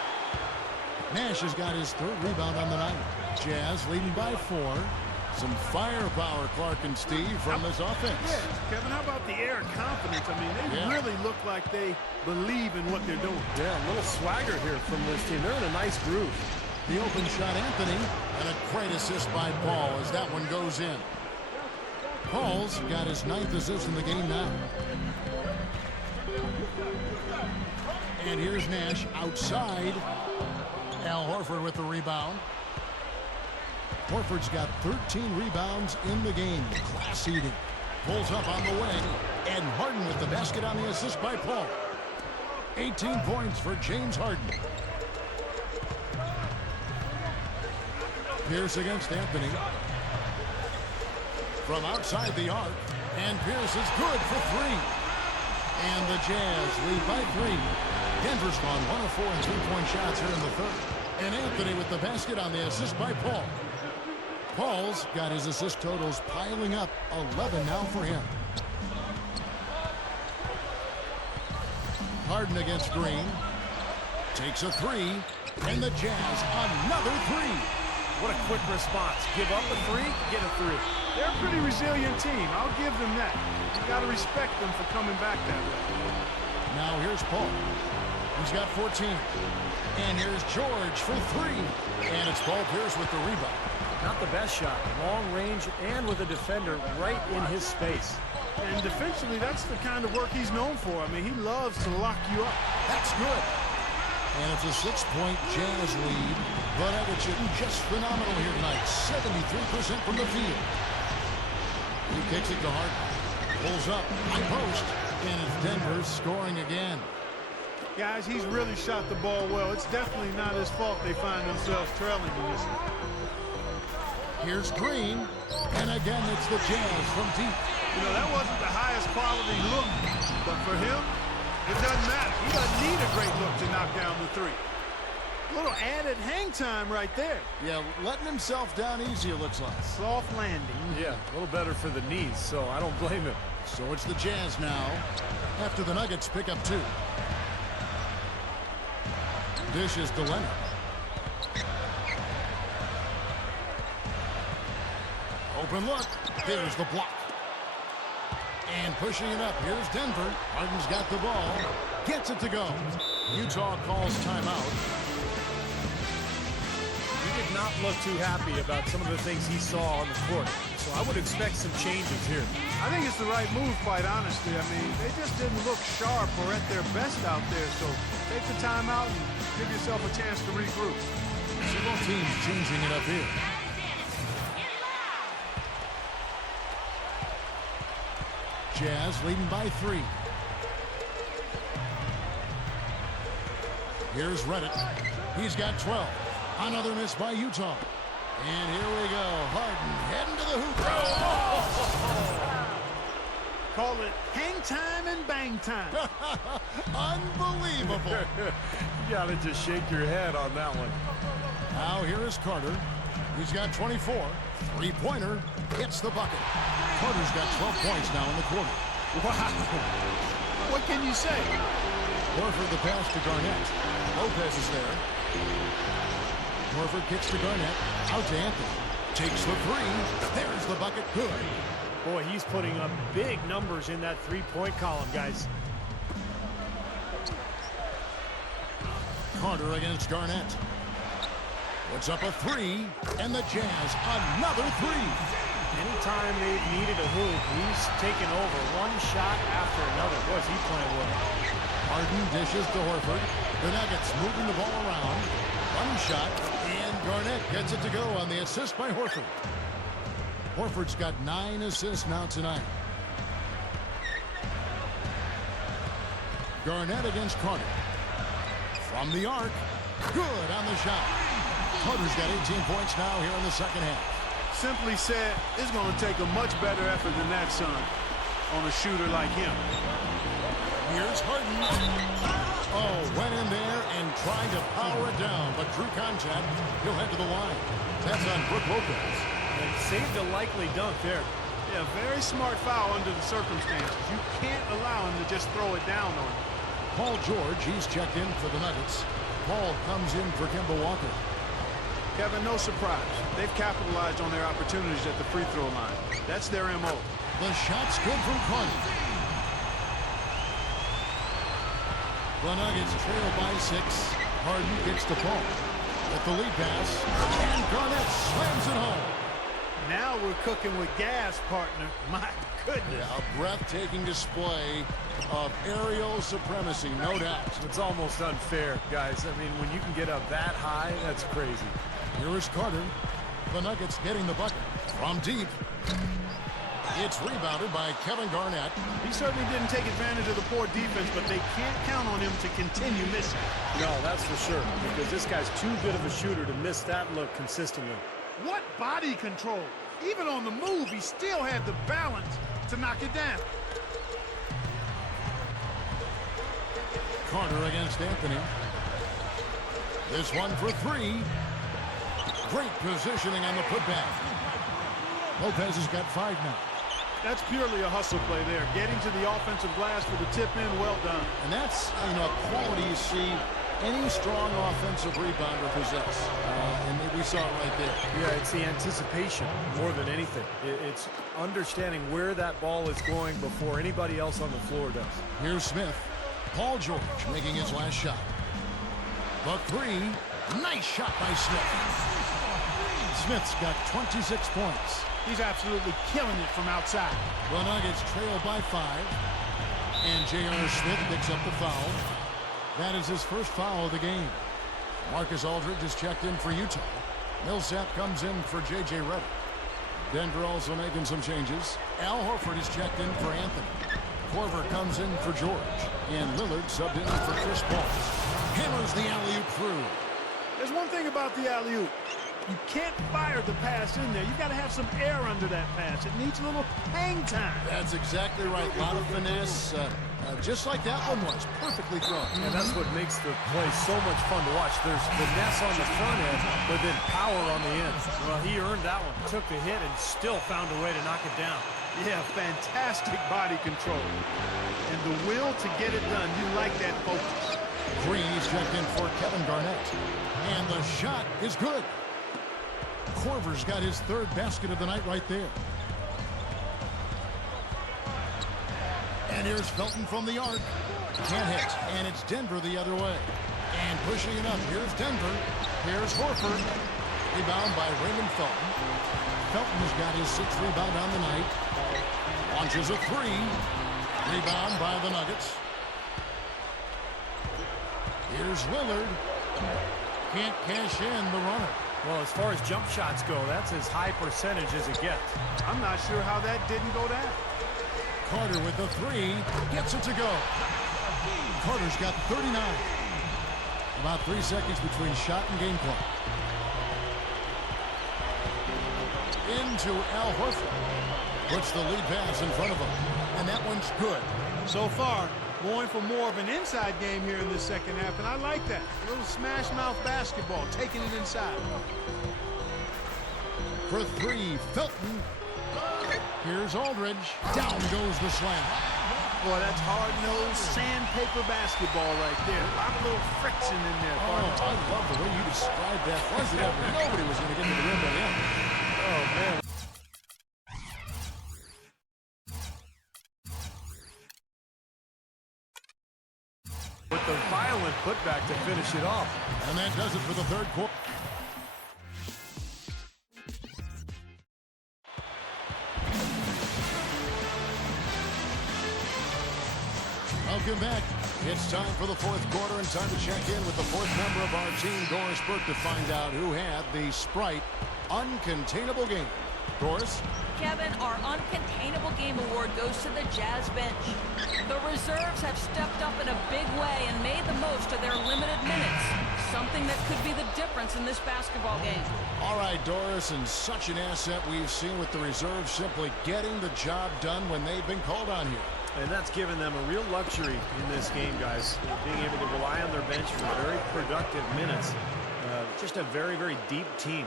Nash has got his 3rd rebound on the night. Jazz leading by 4. Some firepower, Clark and Steve, from this offense. Yeah, Kevin, how about the air of confidence? I mean, they really look like they believe in what they're doing. Yeah, a little swagger here from this team. They're in a nice groove. The open shot, Anthony, and a great assist by Paul as that one goes in. Paul's got his 9th assist in the game now. And here's Nash outside. Al Horford with the rebound. Horford's got 13 rebounds in the game. Class eating. Pulls up on the wing. And Harden with the basket on the assist by Paul. 18 points for James Harden. Pierce against Anthony. From outside the arc, and Pierce is good for three. And the Jazz lead by 3. Denver's gone 1 of 4 in three-point shots here in the third. And Anthony with the basket on the assist by Paul. Paul's got his assist totals piling up, 11 now for him. Harden against Green. Takes a 3. And the Jazz another 3. What a quick response. Give up a 3, get a 3. They're a pretty resilient team. I'll give them that. You got to respect them for coming back that way. Now here's Paul. He's got 14. And here's George for 3. And it's Paul Pierce with the rebound. Not the best shot. Long range and with a defender right in his space. And defensively, that's the kind of work he's known for. I mean, he loves to lock you up. That's good. And it's a 6-point Jazz lead. But Nuggets shooting just phenomenal here tonight. 73% from the field. He kicks it to Harden. Pulls up. High post. And it's Denver scoring again. Guys, he's really shot the ball well. It's definitely not his fault they find themselves trailing in this one. Here's Green. And again, it's the Jazz from deep. You know, that wasn't the highest quality look. But for him, it doesn't matter. He doesn't need a great look to knock down the 3. A little added hang time right there. Yeah, letting himself down easy, it looks like. Soft landing. Yeah, a little better for the knees, so I don't blame him. So it's the Jazz now, after the Nuggets pick up 2. Dishes to Leonard. Open look. There's the block. And pushing it up. Here's Denver. Harden's got the ball. Gets it to go. Utah calls timeout. He did not look too happy about some of the things he saw on the court. So I would expect some changes here. I think it's the right move, quite honestly. I mean, they just didn't look sharp or at their best out there. So take the timeout and give yourself a chance to regroup. So both teams changing it up here. Jazz leading by 3. Here's Reddick. He's got 12. Another miss by Utah. And here we go. Harden heading to the hoop. Call it hang time and bang time. Unbelievable. You gotta just shake your head on that one. Now here is Carter. He's got 24. Three-pointer hits the bucket. Carter's got 12 points now in the quarter. Wow. What can you say? Horford the pass to Garnett. Lopez is there. Horford kicks to Garnett. Out to Anthony. Takes the 3. There's the bucket. Good. Boy, he's putting up big numbers in that three-point column, guys. Carter against Garnett. Puts up a 3. And the Jazz another 3. Anytime they've needed a hoop, he's taken over one shot after another. Boy, is he playing well. Harden dishes to Horford. The Nuggets moving the ball around. One shot, and Garnett gets it to go on the assist by Horford. Horford's got 9 assists now tonight. Garnett against Carter. From the arc. Good on the shot. Carter's got 18 points now here in the second half. Simply said, it's going to take a much better effort than that, son, on a shooter like him. Here's Harden. Oh, went in there and tried to power it down, but drew contact. He'll head to the line. That's on Brook Lopez. And saved a likely dunk there. Yeah, very smart foul under the circumstances. You can't allow him to just throw it down on him. Paul George, he's checked in for the Nuggets. Paul comes in for Kemba Walker. Kevin, no surprise. They've capitalized on their opportunities at the free throw line. That's their MO. The shot's good from Carter. The Nuggets trail by 6. Harden gets the ball. With the lead pass. And Garnett slams it home. Now we're cooking with gas, partner. My goodness. Yeah, a breathtaking display of aerial supremacy, no doubt. It's almost unfair, guys. I mean, when you can get up that high, that's crazy. Here is Carter. The Nuggets getting the bucket from deep. It's rebounded by Kevin Garnett. He certainly didn't take advantage of the poor defense, but they can't count on him to continue missing. No, that's for sure, because this guy's too good of a shooter to miss that look consistently. What body control. Even on the move, he still had the balance to knock it down. Carter against Anthony. This one for three. Great positioning on the putback. Lopez has got 5 now. That's purely a hustle play there. Getting to the offensive glass for the tip in, well done. And that's, a quality you see any strong offensive rebounder possess. And we saw it right there. Yeah, it's the anticipation more than anything. It's understanding where that ball is going before anybody else on the floor does. Here's Smith. Paul George making his last shot. The three. Nice shot by Smith. Smith's got 26 points. He's absolutely killing it from outside. The Nuggets trail by 5. And J.R. Smith picks up the foul. That is his first foul of the game. Marcus Aldridge is checked in for Utah. Millsap comes in for J.J. Redick. Denver also making some changes. Al Horford is checked in for Anthony. Korver comes in for George. And Lillard subbed in for Chris Paul. Hammers the alley-oop through. There's one thing about the alley-oop. You can't fire the pass in there. You've got to have some air under that pass. It needs a little hang time. That's exactly right. A lot of finesse. Just like that one was. Perfectly thrown. And that's what makes the play so much fun to watch. There's finesse on the front end, but then power on the end. Well, he earned that one. Took the hit and still found a way to knock it down. Yeah, fantastic body control. And the will to get it done. You like that focus. Green is checked in for Kevin Garnett. And the shot is good. Korver's got his 3rd basket of the night right there. And here's Felton from the arc. Can't hit. And it's Denver the other way. And pushing it up. Here's Denver. Here's Horford. Rebound by Raymond Felton. Felton has got his 6th rebound on the night. Launches a 3. Rebound by the Nuggets. Here's Lillard. Can't cash in the runner. Well, as far as jump shots go, that's as high percentage as it gets. I'm not sure how that didn't go down. Carter with the 3. Gets it to go. Carter's got 39. About 3 seconds between shot and game clock. Into Al Horford. Puts the lead pass in front of him. And that one's good. So far, going for more of an inside game here in the second half, and I like that. A little smash mouth basketball, taking it inside. For 3, Felton. Here's Aldridge. Down goes the slam. Boy, that's hard-nosed sandpaper basketball right there. A lot of little friction in there. Oh, I love the way you described that. Was it ever? Nobody was going to get to the rim but him. Oh, man. With the violent putback to finish it off. And that does it for the 3rd quarter. Welcome back. It's time for the 4th quarter and time to check in with the 4th member of our team, Doris Burke, to find out who had the Sprite Uncontainable Game. Doris? Kevin, our Uncontainable Game Award goes to the Jazz bench. The reserves have stepped up in a big way and made the most of their limited minutes. Something that could be the difference in this basketball game. All right, Doris, and such an asset we've seen with the reserves simply getting the job done when they've been called on here. And that's given them a real luxury in this game, guys. Being able to rely on their bench for very productive minutes. Just a very, very deep team.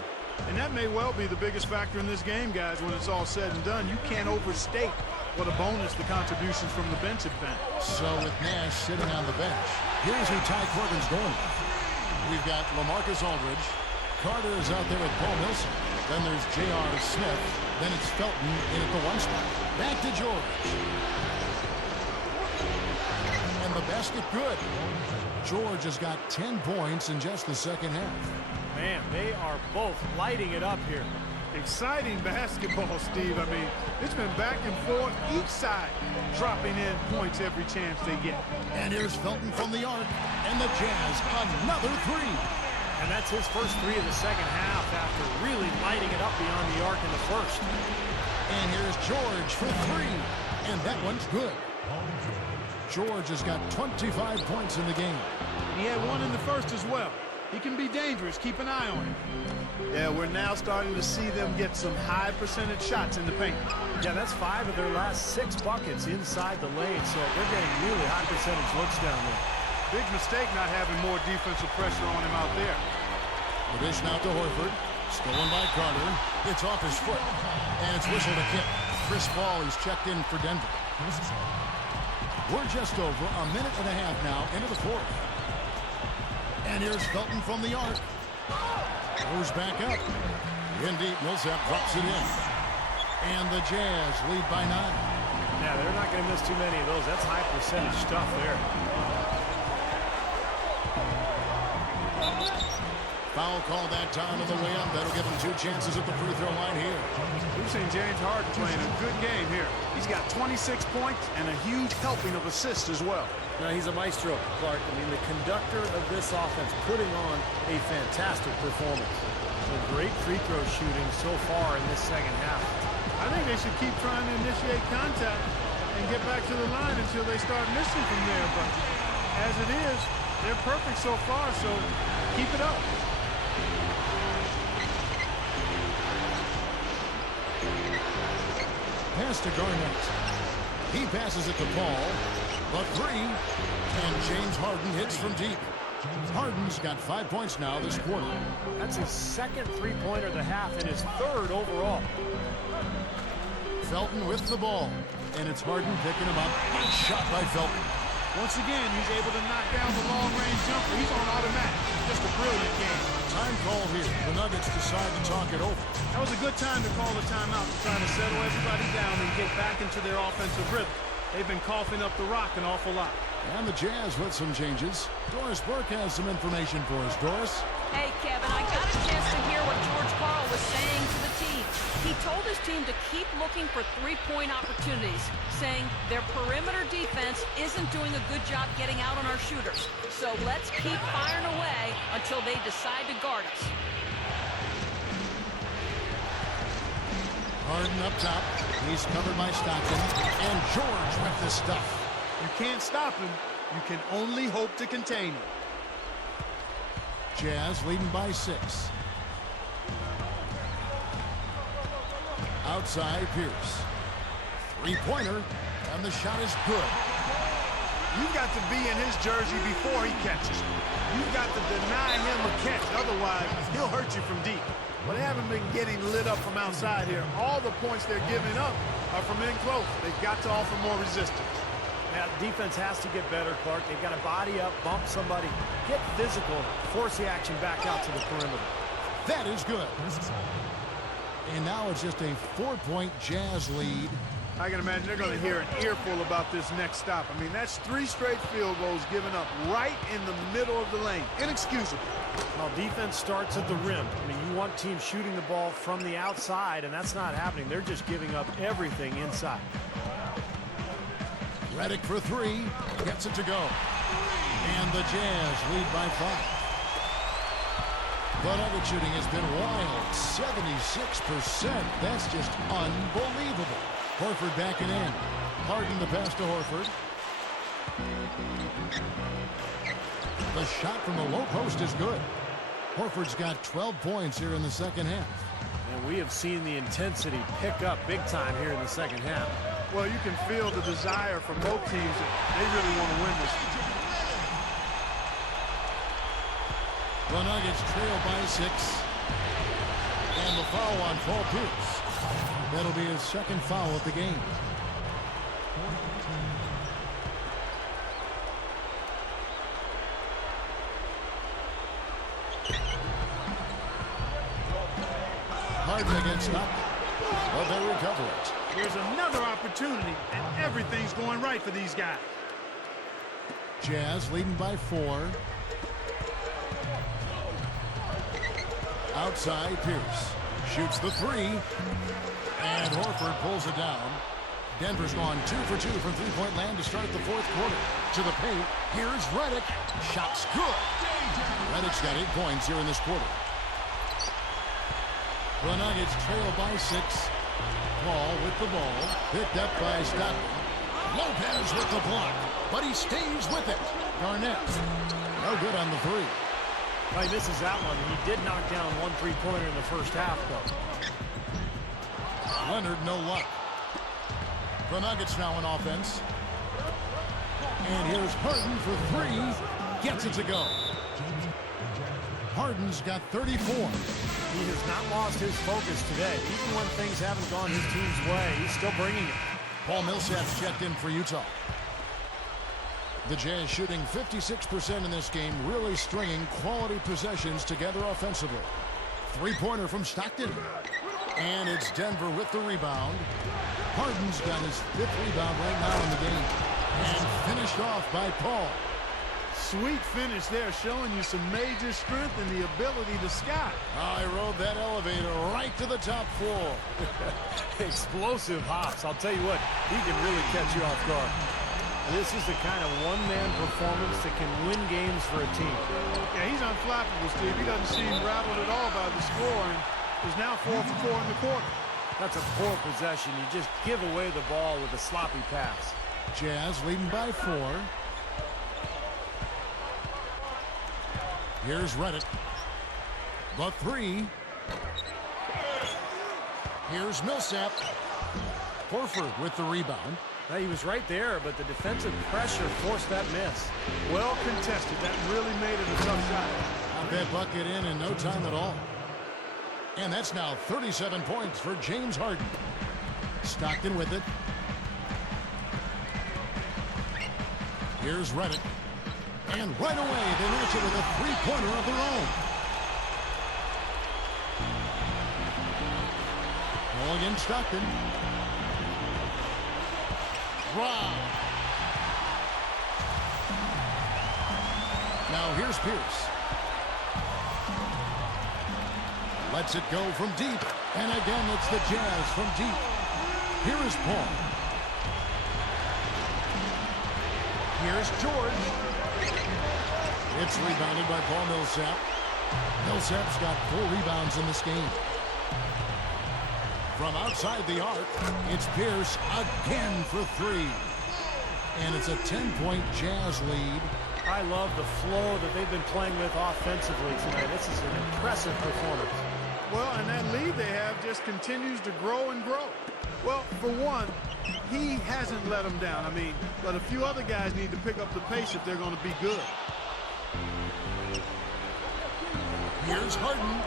And that may well be the biggest factor in this game, guys, when it's all said and done. You can't overstate what a bonus the contributions from the bench have been. So with Nash sitting on the bench, here's who Ty Corbin's going with. We've got LaMarcus Aldridge. Carter is out there with Paul Millsap. Then there's J.R. Smith. Then it's Felton in at the 1 spot. Back to George. And the basket good. George has got 10 points in just the second half. Man, they are both lighting it up here. Exciting basketball, Steve. I mean, it's been back and forth, each side dropping in points every chance they get. And here's Felton from the arc. And the Jazz, another 3. And that's his first 3 of the second half after really lighting it up beyond the arc in the first. And here's George for 3. And that one's good. George has got 25 points in the game. He had 1 in the first as well. He can be dangerous. Keep an eye on him. Yeah, we're now starting to see them get some high percentage shots in the paint. Yeah, that's 5 of their last 6 buckets inside the lane, so they're getting really high percentage looks down there. Big mistake not having more defensive pressure on him out there. The dish now to Horford. Stolen by Carter. It's off his foot. And it's whistled a kick. Chris Paul, he's checked in for Denver. We're just over a minute and a half now into the fourth. And here's Felton from the arc. Goes back up. In deep, Millsap drops it in. And the Jazz lead by 9. Yeah, they're not going to miss too many of those. That's high percentage stuff there. Foul called that time on the way up. That'll give him 2 chances at the free throw line here. We've seen James Harden playing a good game here. He's got 26 points and a huge helping of assists as well. Now, he's a maestro, Clark. I mean, the conductor of this offense putting on a fantastic performance. So great free throw shooting so far in this second half. I think they should keep trying to initiate contact and get back to the line until they start missing from there. But as it is, they're perfect so far, so keep it up. Pass to Garnett. He passes it to Paul. The 3. And James Harden hits from deep. Harden's got 5 points now this quarter. That's his second three-pointer of the half and his 3rd overall. Felton with the ball. And it's Harden picking him up. Good shot by Felton. Once again, he's able to knock down the long-range jumper. He's on automatic. Just a brilliant game. Time called here. The Nuggets decide to talk it over. That was a good time to call the timeout to try to settle everybody down and get back into their offensive rhythm. They've been coughing up the rock an awful lot. And the Jazz with some changes. Doris Burke has some information for us. Doris? Hey, Kevin, I got a chance to hear what George Karl was saying to the team. He told his team to keep looking for three-point opportunities, saying their perimeter defense isn't doing a good job getting out on our shooters. So let's keep firing away until they decide to guard us. Harden up top. He's covered by Stockton. And George with the stuff. You can't stop him. You can only hope to contain him. Jazz leading by 6. Outside Pierce. Three-pointer. And the shot is good. You've got to be in his jersey before he catches. You've got to deny him a catch. Otherwise, he'll hurt you from deep. But they haven't been getting lit up from outside here. All the points they're giving up are from in close. They've got to offer more resistance. Yeah, defense has to get better, Clark. They've got to body up, bump somebody, get physical, force the action back out to the perimeter. That is good. And now it's just a 4-point Jazz lead. I can imagine they're going to hear an earful about this next stop. I mean, that's 3 straight field goals given up right in the middle of the lane. Inexcusable. Well, defense starts at the rim. I mean, you want teams shooting the ball from the outside, and that's not happening. They're just giving up everything inside. Redick for 3. Gets it to go. And the Jazz lead by 5. The Nugget shooting has been wild. 76%. That's just unbelievable. Horford backing in. Harden the pass to Horford. The shot from the low post is good. Horford's got 12 points here in the second half. And we have seen the intensity pick up big time here in the second half. Well, you can feel the desire from both teams that they really want to win this. The Nuggets trail by 6. And the foul on Paul Pierce. That'll be his second foul of the game. Harden against Stockton. But they recover it. Here's another opportunity, and everything's going right for these guys. Jazz leading by 4. Outside Pierce. Shoots the 3. And Horford pulls it down. Denver's gone 2 for 2 from three-point land to start the fourth quarter. To the paint. Here's Redick. Shot's good. Redick's got 8 points here in this quarter. The Nuggets trail by 6. Paul with the ball. Picked up by Stockton. Lopez with the block. But he stays with it. Garnett. No good on the 3. Well, he misses that one. He did knock down one three-pointer in the first half, though. Leonard, no luck. The Nuggets now in offense. And here's Harden for three. Gets it to go. Harden's got 34. He has not lost his focus today. Even when things haven't gone his team's way, he's still bringing it. Paul Millsap's checked in for Utah. The Jazz shooting 56% in this game, really stringing quality possessions together offensively. Three-pointer from Stockton. And it's Denver with the rebound. Harden's got his 5th rebound right now in the game. And finished off by Paul. Sweet finish there, showing you some major strength and the ability to sky. I rode that elevator right to the top floor. Explosive hops. I'll tell you what, he can really catch you off guard. This is the kind of one-man performance that can win games for a team. Yeah, he's unflappable, Steve. He doesn't seem rattled at all by the score, and is now 4 for 4 in the quarter. That's a poor possession. You just give away the ball with a sloppy pass. Jazz leading by 4. Here's Reddick. The three. Here's Millsap. Horford with the rebound. Now, he was right there, but the defensive pressure forced that miss. Well contested. That really made it a tough shot. Got that bucket in no time at all. And that's now 37 points for James Harden. Stockton with it. Here's Reddick. And right away, they launch it with a three-pointer of their own. Ball against Stockton. Rob. Now here's Pierce. Lets it go from deep. And again, it's the Jazz from deep. Here is Paul. Here's George. It's rebounded by Paul Millsap. Millsap's got 4 rebounds in this game. From outside the arc, it's Pierce again for 3. And it's a 10-point Jazz lead. I love the flow that they've been playing with offensively tonight. This is an impressive performance. Well, and that lead they have just continues to grow and grow. Well, for one, he hasn't let them down. I mean, but a few other guys need to pick up the pace if they're going to be good. Here's Harden.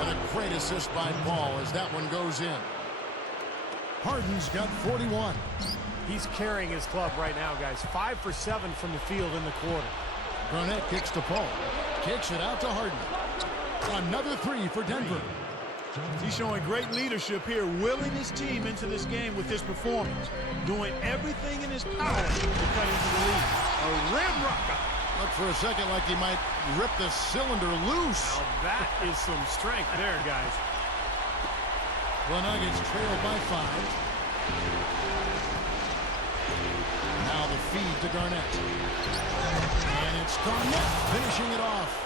And a great assist by Paul as that one goes in. Harden's got 41. He's carrying his club right now, guys. 5 for 7 from the field in the quarter. Garnett kicks to Paul. Kicks it out to Harden. Another 3 for Denver. He's showing great leadership here, willing his team into this game with his performance, doing everything in his power to cut into the lead. A rim rocker. Looked for a second like he might rip the cylinder loose. Now that is some strength there, guys. The Nuggets trail by 5. Now the feed to Garnett. And it's Garnett finishing it off.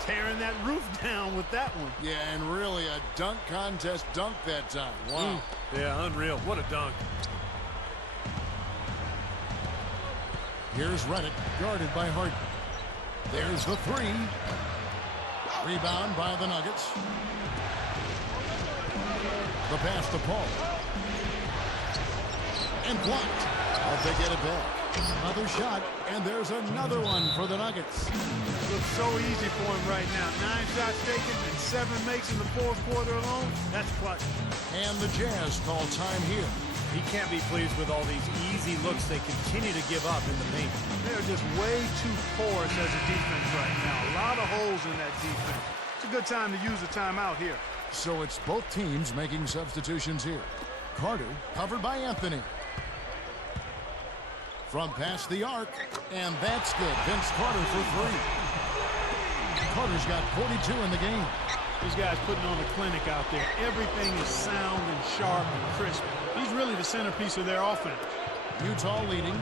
Tearing that roof down with that one. Yeah, and really a dunk contest dunk that time. Wow. Yeah, unreal. What a dunk. Here's Reddick, guarded by Harden. There's the 3. Rebound by the Nuggets. The pass to Paul. And blocked. But they get it back. Another shot, and there's another one for the Nuggets. Looks so easy for him right now. 9 shots taken and 7 makes in the 4th quarter alone. That's clutch. And the Jazz call time here. He can't be pleased with all these easy looks they continue to give up in the paint. They're just way too porous as a defense right now. A lot of holes in that defense. It's a good time to use a timeout here. So it's both teams making substitutions here. Carter covered by Anthony. From past the arc, and that's good. Vince Carter for 3. Carter's got 42 in the game. These guys putting on a clinic out there. Everything is sound and sharp and crisp. He's really the centerpiece of their offense. Utah leading.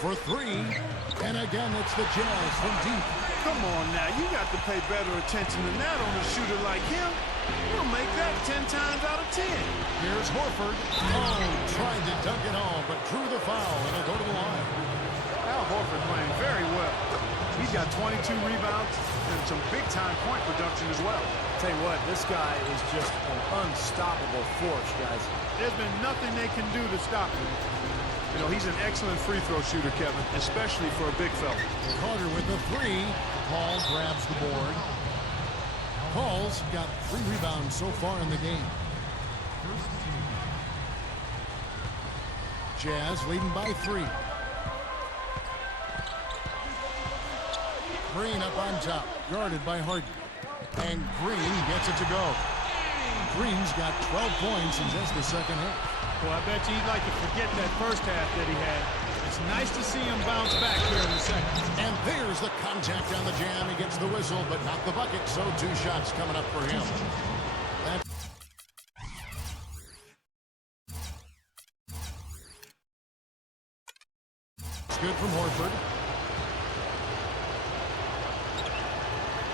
For 3, and again it's the Jazz from deep. Come on now, you got to pay better attention than that on a shooter like him. We'll make that 10 times out of 10. Here's Horford. Oh, tried to dunk it home, but drew the foul, and he'll go to the line. Al Horford playing very well. He's got 22 rebounds and some big-time point production as well. Tell you what, this guy is just an unstoppable force, guys. There's been nothing they can do to stop him. You know, he's an excellent free throw shooter, Kevin, especially for a big fella. Carter with the three. Paul grabs the board. Paul's got 3 rebounds so far in the game. Jazz leading by 3. Green up on top, guarded by Harden. And Green gets it to go. Green's got 12 points in just the second half. Well, I bet you he'd like to forget that first half that he had. It's nice to see him bounce back here in the second. And there's the contact on the jam. He gets the whistle, but not the bucket. So 2 shots coming up for him. That's good from Horford.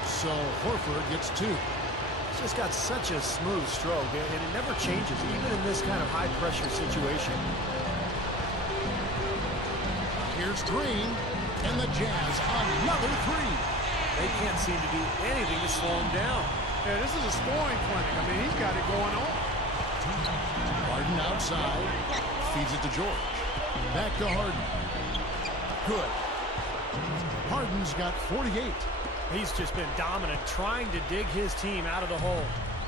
So Horford gets 2. He's just got such a smooth stroke, and it never changes, even in this kind of high-pressure situation. Here's Green, and the Jazz another 3. They can't seem to do anything to slow him down. Yeah, this is a scoring clinic. I mean, he's got it going on. Harden outside, feeds it to George. Back to Harden. Good. Harden's got 48. He's just been dominant, trying to dig his team out of the hole.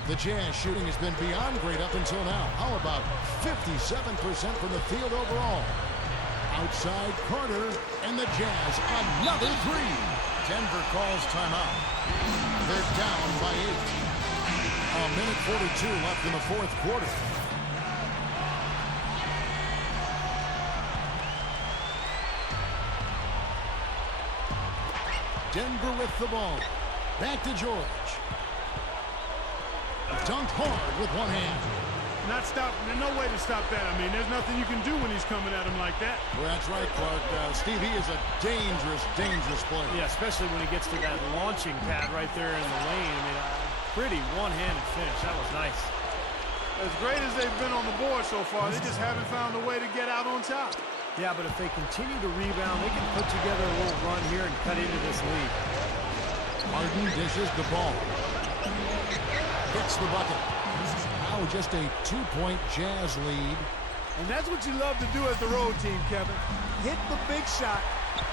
The Jazz shooting has been beyond great up until now. How about 57% from the field overall? Outside Carter, and the Jazz another 3. Denver calls timeout. They're down by 8. A minute 42 left in the fourth quarter. Denver with the ball. Back to George. Dunked hard with one hand. Not stop. There's no way to stop that. I mean, there's nothing you can do when he's coming at him like that. Well, that's right, Clark. Steve, he is a dangerous, dangerous player. Yeah, especially when he gets to that launching pad right there in the lane. I mean, pretty one-handed finish. That was nice. As great as they've been on the board so far, they just haven't found a way to get out on top. Yeah, but if they continue to rebound, they can put together a little run here and cut into this lead. Harden dishes the ball. Hits the bucket. Now just a 2-point Jazz lead. And that's what you love to do as the road team, Kevin. Hit the big shot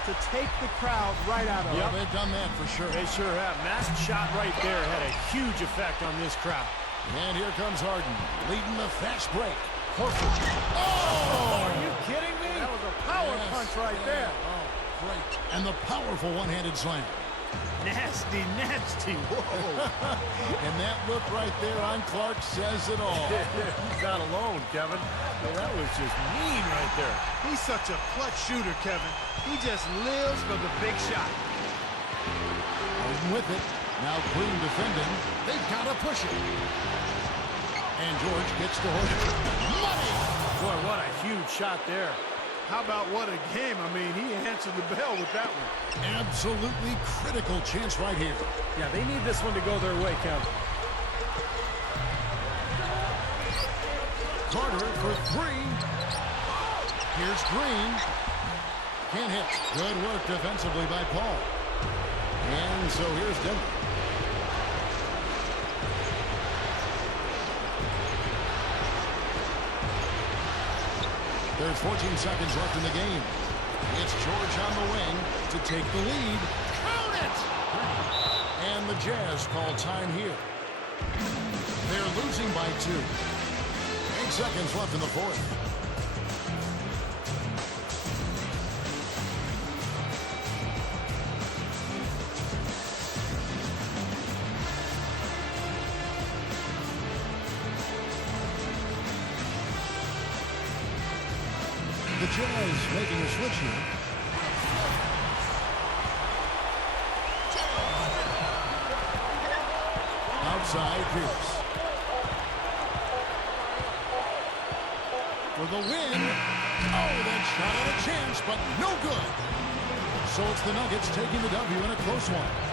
to take the crowd right out of it. Yeah, they've done that for sure. They sure have. And that shot right there had a huge effect on this crowd. And here comes Harden, leading the fast break. Horford. Oh! Are you kidding me? That was a power punch right there. Oh, great. And the powerful one-handed slam. Nasty, nasty. Whoa. And that look right there on Clark says it all. He's not alone, Kevin. Well, that was just mean right there. He's such a clutch shooter, Kevin. He just lives for the big shot. Harden with it. Now Green defending. They've got to push it. And George gets to Horford. Money! Boy, what a huge shot there. How about what a game? I mean, he answered the bell with that one. Absolutely critical chance right here. Yeah, they need this one to go their way, Kevin. Carter for 3. Here's Green. Can't hit. Good work defensively by Paul. And so here's Denver. There's 14 seconds left in the game. It's George on the wing to take the lead. Count it! And the Jazz call time here. They're losing by 2. 8 seconds left in the fourth. The Jazz making a switch here. Outside Pierce. For the win. Oh, that shot had a chance, but no good. So it's the Nuggets taking the W in a close one.